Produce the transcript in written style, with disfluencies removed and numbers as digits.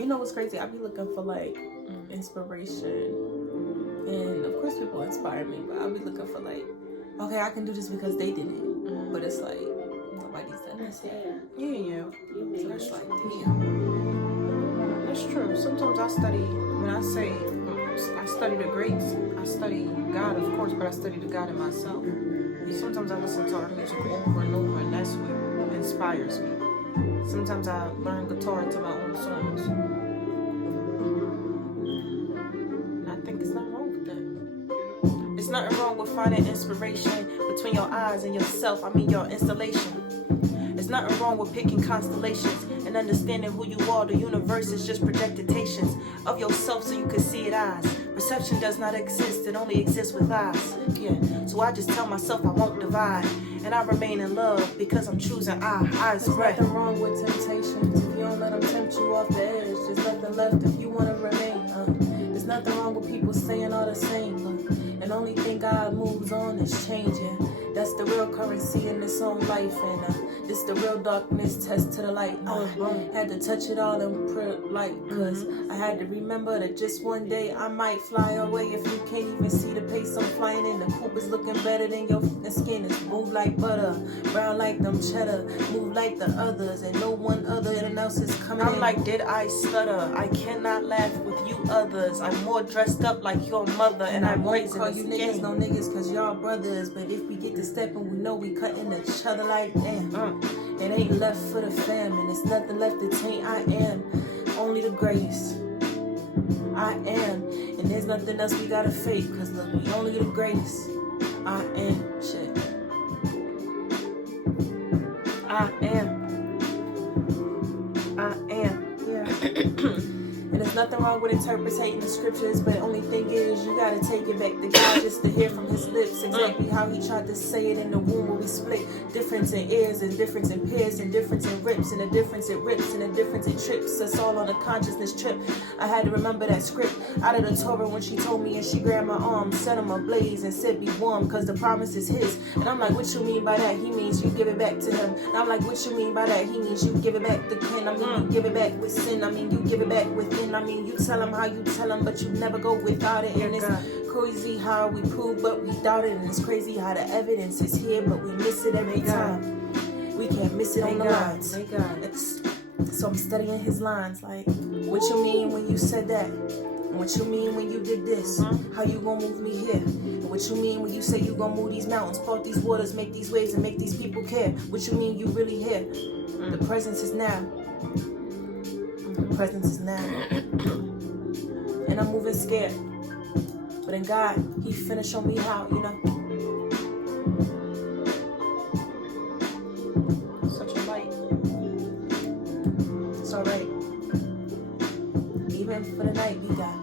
You know what's crazy? I be looking for like inspiration, and of course people inspire me, but I be looking for like, okay, I can do this because they did it, but it's like nobody's done this yet. Yeah. So it's like, damn. That's true. Sometimes I study, when I say I study the greats, I study God, of course, but I study the God in myself. Sometimes I listen to our music over and over, and that's what inspires me. Sometimes I learn guitar to my own songs. And I think there's nothing wrong with that. There's nothing wrong with finding inspiration between your eyes and yourself. I mean, your installation. There's nothing wrong with picking constellations and understanding who you are. The universe is just projectations of yourself so you can see it eyes. Perception does not exist, it only exists with eyes. Yeah, so I just tell myself I won't divide. And I remain in love because I'm choosing eyes red. There's nothing wrong with temptations if you don't let them tempt you off the edge. There's nothing left if you want to remain. There's nothing wrong with people saying all the same. And only thing God moves on is changing. That's the real currency in this own life. And this the real darkness test to the light. I had to touch it all and pray light. Cause I had to remember that just one day I might fly away. If you can't even see the pace I'm flying in, the coupe is looking better than your skin. It's smooth like butter, brown like them cheddar, move like the others, and no one other than else is coming I'm in. like, did I stutter? I cannot laugh with you others. I'm more dressed up like your mother, and I'm won't raising call this you niggas game. no niggas cause y'all brothers. But if we get to stepping, we know we cutting each other like damn. It ain't left for the fam, and it's nothing left to taint. I am only the greatest. I am, and there's nothing else we gotta fake. Cause look, we only the greatest. I am shit. I am. Yeah. And there's nothing wrong with interpreting the scriptures, but the only thing is you gotta take it back to God just to hear from his lips exactly how he tried to say it in the womb where we split. Difference in ears and difference in peers and difference in rips and a difference it rips and a difference it trips us all on a consciousness trip. I had to remember that script out of the Torah when she told me, and she grabbed my arm, set him ablaze and said be warm cause the promise is his. And I'm like, what you mean by that? He means you give it back to him. And I'm like, what you mean by that? He means you give it back to kin. I mean, you give it back with sin. I mean, you give it back within. I mean, you tell him how you tell him, but you never go without it. And it's crazy how we prove, but we doubt it. And it's crazy how the evidence is here, but we miss it every time. We can't miss it on the lines. So I'm studying his lines, like, what you mean when you said that? And what you mean when you did this? How you gonna move me here? And what you mean when you say you gonna move these mountains, part these waters, make these waves, and make these people care? What you mean you really here? The presence is now. The presence is now. And I'm moving scared. But in God, he finna show me how, you know. Such a light. It's alright. Even for the night, we got